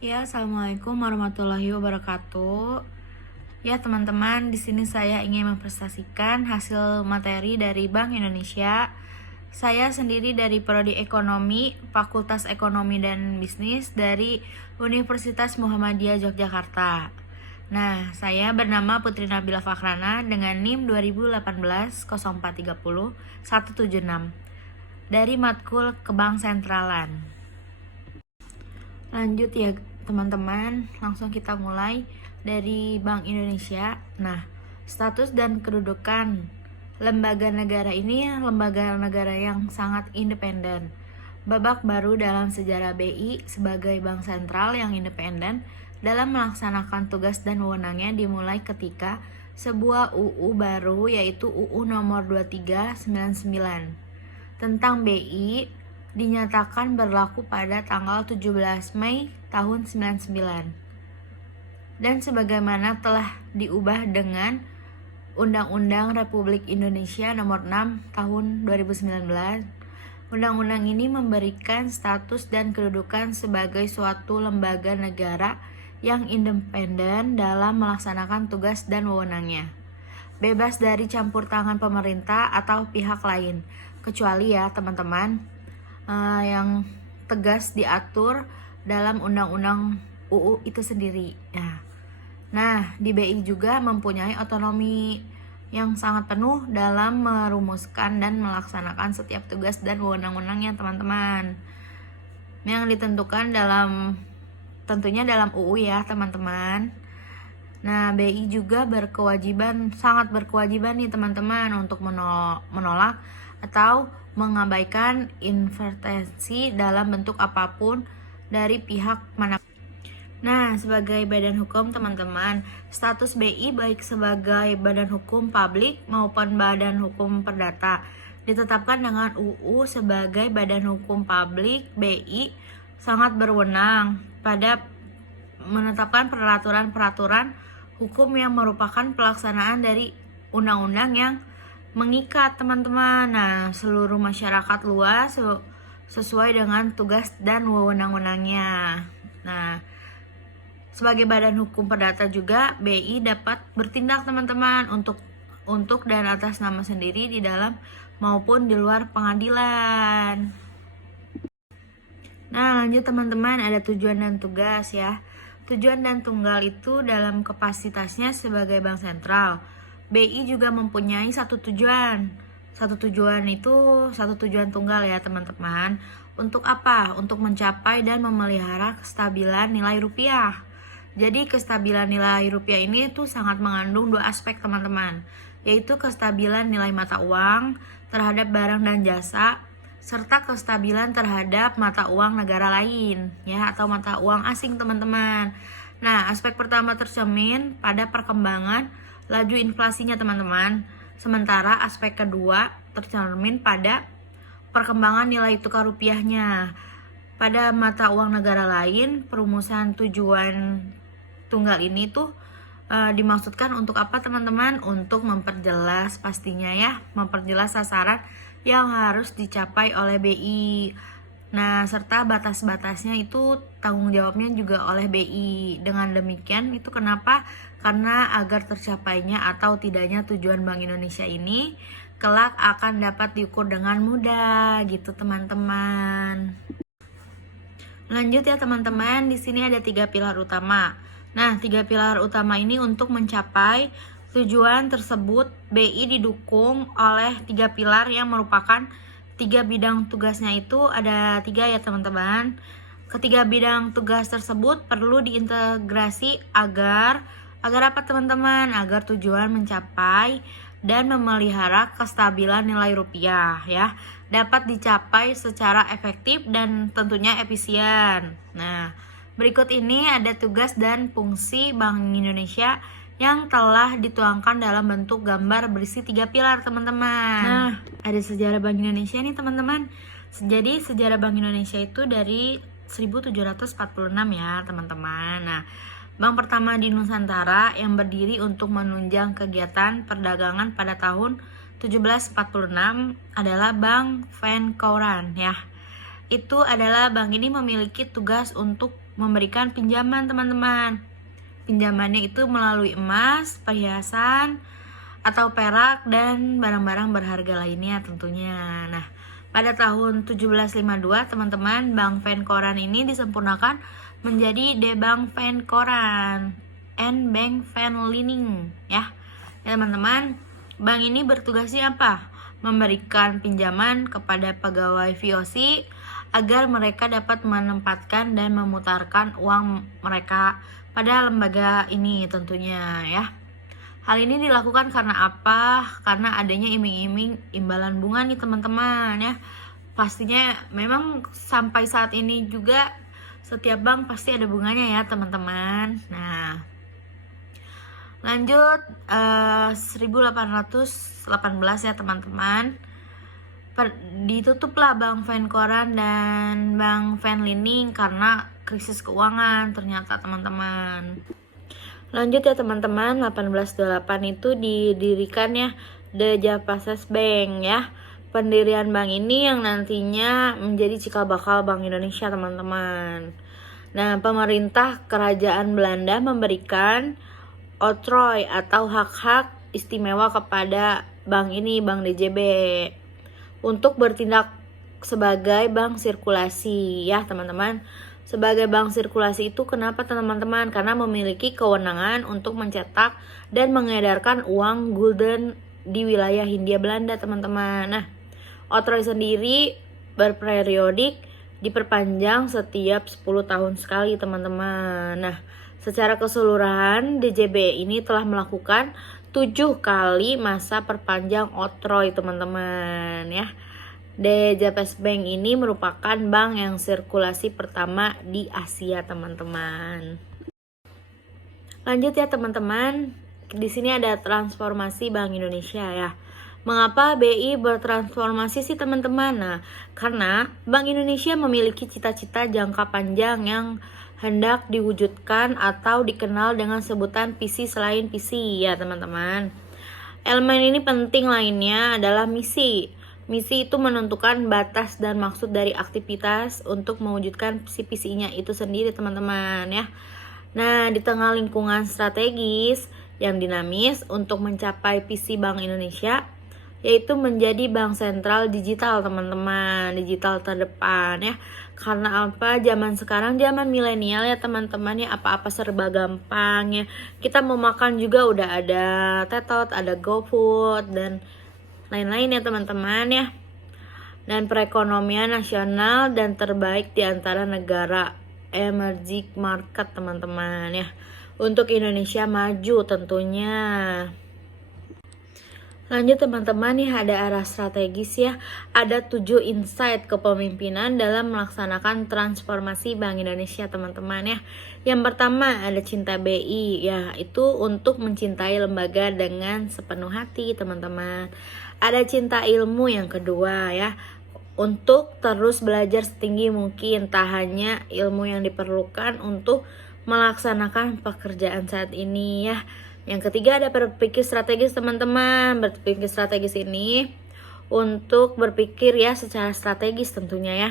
Ya, assalamualaikum warahmatullahi wabarakatuh. Ya, teman-teman, di sini saya ingin mempresentasikan hasil materi dari Bank Indonesia. Saya sendiri dari Prodi Ekonomi, Fakultas Ekonomi dan Bisnis dari Universitas Muhammadiyah Yogyakarta. Nah, saya bernama Putri Nabila Fakrana dengan NIM 2018 0430 176 dari Matkul Kebank Sentralan. Lanjut ya teman-teman, langsung kita mulai dari Bank Indonesia. Nah, status dan kedudukan lembaga negara ini lembaga negara yang sangat independen. Babak baru dalam sejarah BI sebagai bank sentral yang independen dalam melaksanakan tugas dan wewenangnya dimulai ketika sebuah UU baru yaitu UU nomor 2399 tentang BI dinyatakan berlaku pada tanggal 17 Mei tahun 99 dan sebagaimana telah diubah dengan Undang-Undang Republik Indonesia Nomor 6 Tahun 2019. Undang-undang ini memberikan status dan kedudukan sebagai suatu lembaga negara yang independen dalam melaksanakan tugas dan wewenangnya, bebas dari campur tangan pemerintah atau pihak lain, kecuali ya teman-teman yang tegas diatur dalam undang-undang UU itu sendiri. Nah, di BI juga mempunyai otonomi yang sangat penuh dalam merumuskan dan melaksanakan setiap tugas dan wewenang-wewenangnya teman-teman, yang ditentukan tentunya dalam UU ya teman-teman. Nah, BI juga sangat berkewajiban nih teman-teman untuk menolak atau mengabaikan intervensi dalam bentuk apapun dari pihak mana. Nah, sebagai badan hukum teman-teman, status BI baik sebagai badan hukum publik maupun badan hukum perdata ditetapkan dengan UU sebagai badan hukum publik. BI sangat berwenang pada menetapkan peraturan-peraturan hukum yang merupakan pelaksanaan dari undang-undang yang mengikat teman-teman. Nah, seluruh masyarakat luas sesuai dengan tugas dan wewenang-wewenangnya. Nah, sebagai badan hukum perdata juga BI dapat bertindak teman-teman untuk dan atas nama sendiri di dalam maupun di luar pengadilan. Nah, lanjut teman-teman, ada tujuan dan tugas ya. Tujuan dan tunggal itu dalam kapasitasnya sebagai bank sentral. BI juga mempunyai satu tujuan. Satu tujuan tunggal ya teman-teman. Untuk apa? Untuk mencapai dan memelihara kestabilan nilai rupiah. Jadi kestabilan nilai rupiah ini tuh sangat mengandung dua aspek teman-teman, yaitu kestabilan nilai mata uang terhadap barang dan jasa, serta kestabilan terhadap mata uang negara lain ya, atau mata uang asing teman-teman. Nah, aspek pertama tercermin pada perkembangan laju inflasinya teman-teman, sementara aspek kedua tercermin pada perkembangan nilai tukar rupiahnya. Pada mata uang negara lain, perumusan tujuan tunggal ini tuh dimaksudkan untuk apa teman-teman? Untuk memperjelas pastinya ya, memperjelas sasaran yang harus dicapai oleh BI. Nah, serta batas-batasnya itu tanggung jawabnya juga oleh BI. Dengan demikian itu kenapa? Karena agar tercapainya atau tidaknya tujuan Bank Indonesia ini kelak akan dapat diukur dengan mudah gitu teman-teman. Lanjut ya teman-teman, di sini ada 3 pilar utama. Nah, 3 pilar utama ini untuk mencapai tujuan tersebut BI didukung oleh 3 pilar yang merupakan 3 bidang tugasnya. Itu ada 3 ya teman-teman. Ketiga bidang tugas tersebut perlu diintegrasi agar apa teman-teman? Agar tujuan mencapai dan memelihara kestabilan nilai rupiah ya dapat dicapai secara efektif dan tentunya efisien. Nah, berikut ini ada tugas dan fungsi Bank Indonesia yang telah dituangkan dalam bentuk gambar berisi 3 pilar teman-teman. Nah, ada sejarah Bank Indonesia nih teman-teman. Jadi sejarah Bank Indonesia itu dari 1746 ya teman-teman. Nah, bank pertama di Nusantara yang berdiri untuk menunjang kegiatan perdagangan pada tahun 1746 adalah Bank Van Kouran ya. Itu adalah bank ini memiliki tugas untuk memberikan pinjaman teman-teman. Pinjamannya itu melalui emas, perhiasan, atau perak, dan barang-barang berharga lainnya tentunya. Nah, pada tahun 1752 teman-teman, Bank Van Koran ini disempurnakan menjadi De Bank Van Koran and Bank Van Liening ya. Ya teman-teman, bank ini bertugasnya apa? Memberikan pinjaman kepada pegawai VOC agar mereka dapat menempatkan dan memutarkan uang mereka pada lembaga ini tentunya ya. Hal ini dilakukan karena apa? Karena adanya iming-iming imbalan bunga nih teman-teman ya. Pastinya memang sampai saat ini juga setiap bank pasti ada bunganya ya teman-teman. Nah, lanjut 1818 ya teman-teman. Ditutuplah Bank Van Koran dan Bank Van Liening karena krisis keuangan ternyata teman-teman. Lanjut ya teman-teman, 1828 itu didirikan ya De Japanese Bank ya. Pendirian bank ini yang nantinya menjadi cikal bakal Bank Indonesia teman-teman. Nah, pemerintah kerajaan Belanda memberikan oktrooi atau hak-hak istimewa kepada bank ini, Bank DJB, untuk bertindak sebagai bank sirkulasi ya teman-teman. Sebagai bank sirkulasi itu kenapa teman-teman? Karena memiliki kewenangan untuk mencetak dan mengedarkan uang gulden di wilayah Hindia Belanda teman-teman. Nah, oktrooi sendiri berperiodik diperpanjang setiap 10 tahun sekali teman-teman. Nah, secara keseluruhan DJB ini telah melakukan 7 kali masa perpanjang oktrooi teman-teman ya. De Japanese Bank ini merupakan bank yang sirkulasi pertama di Asia teman-teman. Lanjut ya teman-teman, di sini ada transformasi Bank Indonesia ya. Mengapa BI bertransformasi sih teman-teman? Nah, karena Bank Indonesia memiliki cita-cita jangka panjang yang hendak diwujudkan atau dikenal dengan sebutan visi selain visi ya teman-teman. Elemen ini penting lainnya adalah misi. Misi itu menentukan batas dan maksud dari aktivitas untuk mewujudkan visi-visinya itu sendiri teman-teman ya. Nah, di tengah lingkungan strategis yang dinamis untuk mencapai visi Bank Indonesia, yaitu menjadi bank sentral digital teman-teman, digital terdepan ya. Karena apa? Zaman sekarang zaman milenial ya teman-teman ya, apa-apa serba gampang ya. Kita mau makan juga udah ada Tetot, ada GoFood dan lain-lain ya teman-teman ya. Dan perekonomian nasional dan terbaik di antara negara emerging market teman-teman ya. Untuk Indonesia maju tentunya. Lanjut teman-teman ya, ada arah strategis ya. Ada 7 insight kepemimpinan dalam melaksanakan transformasi Bank Indonesia teman-teman ya. Yang pertama ada cinta BI ya, itu untuk mencintai lembaga dengan sepenuh hati teman-teman. Ada cinta ilmu yang kedua ya, untuk terus belajar setinggi mungkin, tak hanya ilmu yang diperlukan untuk melaksanakan pekerjaan saat ini ya. Yang ketiga ada berpikir strategis teman-teman. Berpikir strategis ini untuk berpikir ya secara strategis tentunya ya.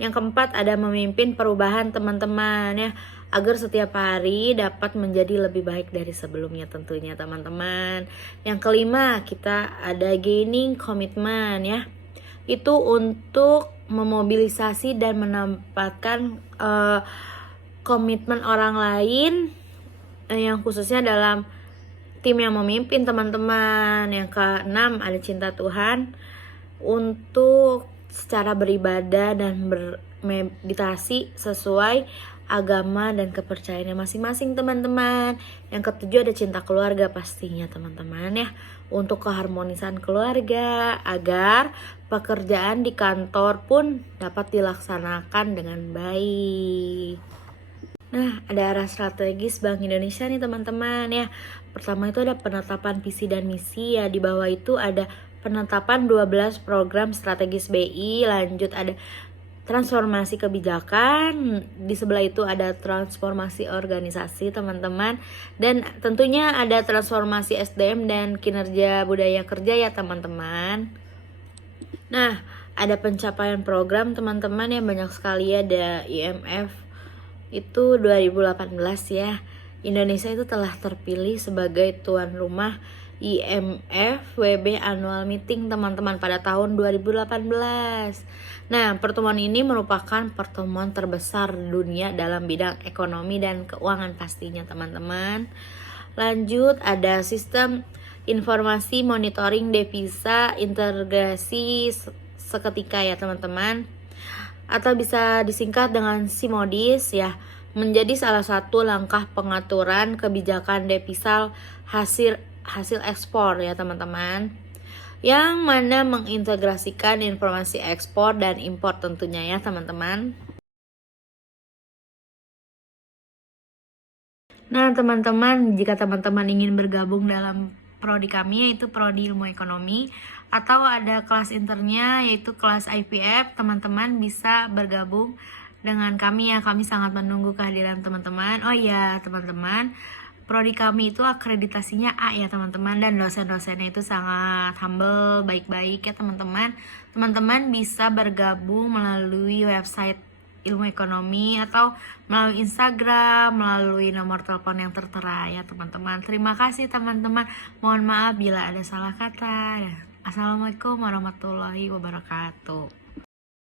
Yang keempat ada memimpin perubahan teman-teman ya, agar setiap hari dapat menjadi lebih baik dari sebelumnya tentunya teman-teman. Yang kelima kita ada gaining commitment ya, itu untuk memobilisasi dan menempatkan komitmen orang lain yang khususnya dalam tim yang memimpin teman-teman. Yang keenam ada cinta Tuhan, untuk secara beribadah dan bermeditasi sesuai agama dan kepercayaannya masing-masing teman-teman. Yang ketujuh ada cinta keluarga pastinya teman-teman ya, untuk keharmonisan keluarga agar pekerjaan di kantor pun dapat dilaksanakan dengan baik. Nah, ada arah strategis Bank Indonesia nih teman-teman ya. Pertama itu ada penetapan visi dan misi ya. Di bawah itu ada penetapan 12 program strategis BI. Lanjut ada transformasi kebijakan. Di sebelah itu ada transformasi organisasi teman-teman. Dan tentunya ada transformasi SDM dan kinerja budaya kerja ya teman-teman. Nah, ada pencapaian program teman-teman yang banyak sekali, ada IMF itu 2018 ya. Indonesia itu telah terpilih sebagai tuan rumah IMF WB Annual Meeting teman-teman pada tahun 2018. Nah, pertemuan ini merupakan pertemuan terbesar dunia dalam bidang ekonomi dan keuangan pastinya teman-teman. Lanjut ada sistem informasi monitoring devisa integrasi seketika ya teman-teman, atau bisa disingkat dengan SIMODIS ya, menjadi salah satu langkah pengaturan kebijakan devisa hasil ekspor ya teman-teman, yang mana mengintegrasikan informasi ekspor dan impor tentunya ya teman-teman. Nah teman-teman, jika teman-teman ingin bergabung dalam prodi kami yaitu prodi ilmu ekonomi, atau ada kelas internya yaitu kelas IPF, teman-teman bisa bergabung dengan kami ya. Kami sangat menunggu kehadiran teman-teman. Oh iya teman-teman, prodi kami itu akreditasinya A ya teman-teman, dan dosen-dosennya itu sangat humble, baik-baik ya teman-teman. Teman-teman bisa bergabung melalui website ilmu ekonomi atau melalui Instagram, melalui nomor telepon yang tertera ya teman-teman. Terima kasih teman-teman. Mohon maaf bila ada salah kata. Assalamualaikum warahmatullahi wabarakatuh.